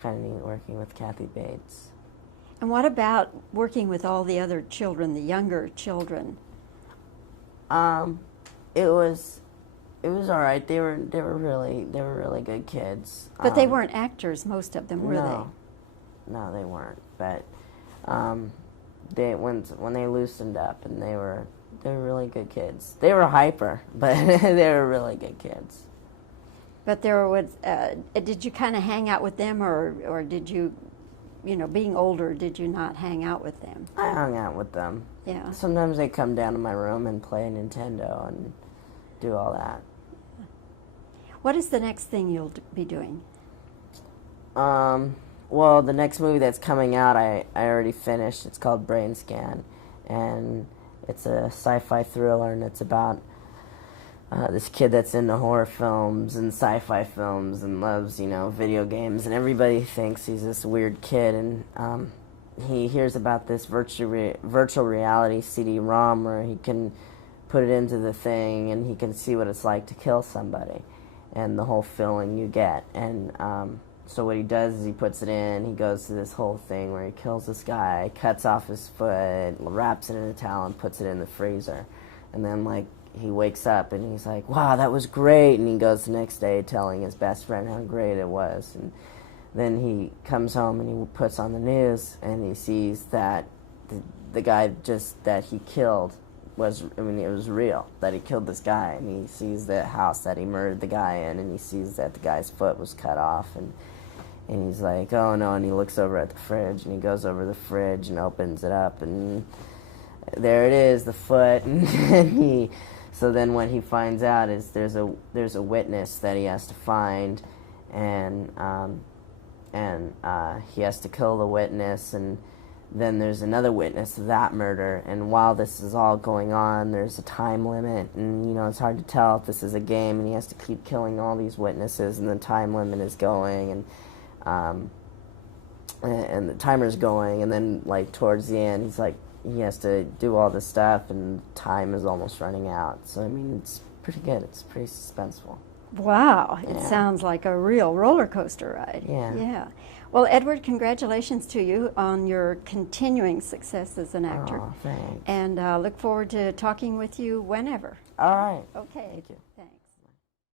kind of neat working with Kathy Bates. And what about working with all the other children, the younger children? It was all right. They were really good kids. But they weren't actors, most of them, were no, they? No, they weren't. But they when they loosened up, and they were really good kids. They were hyper, but they were really good kids. But there was, did you kind of hang out with them, or did you, being older, did you not hang out with them? I hung out with them. Yeah. Sometimes they come down to my room and play Nintendo and do all that. What is the next thing you'll be doing? Well, the next movie that's coming out, I already finished. It's called Brain Scan, and it's a sci-fi thriller, and it's about this kid that's into horror films and sci-fi films and loves, video games, and everybody thinks he's this weird kid, and he hears about this virtual reality CD-ROM where he can put it into the thing and he can see what it's like to kill somebody and the whole feeling you get. And so what he does is he puts it in, he goes through this whole thing where he kills this guy, cuts off his foot, wraps it in a towel and puts it in the freezer. And then, he wakes up and he's like, wow, that was great. And he goes the next day telling his best friend how great it was. And then he comes home and he puts on the news and he sees that the guy that he killed it was real, that he killed this guy. And he sees the house that he murdered the guy in, and he sees that the guy's foot was cut off. And he's like, oh no, and he looks over at the fridge, and he goes over the fridge and opens it up, and there it is, the foot. And so then what he finds out is there's a witness that he has to find, and he has to kill the witness, and then there's another witness to that murder. And while this is all going on, there's a time limit, and it's hard to tell if this is a game, and he has to keep killing all these witnesses, and the time limit is going, and the timer's going, and then towards the end he has to do all this stuff, and time is almost running out. So it's pretty good. It's pretty suspenseful. Wow, Yeah. It sounds like a real roller coaster ride. Yeah. Well, Edward, congratulations to you on your continuing success as an actor. Oh, thanks. And look forward to talking with you whenever. All right. Okay. Thank you. Thanks.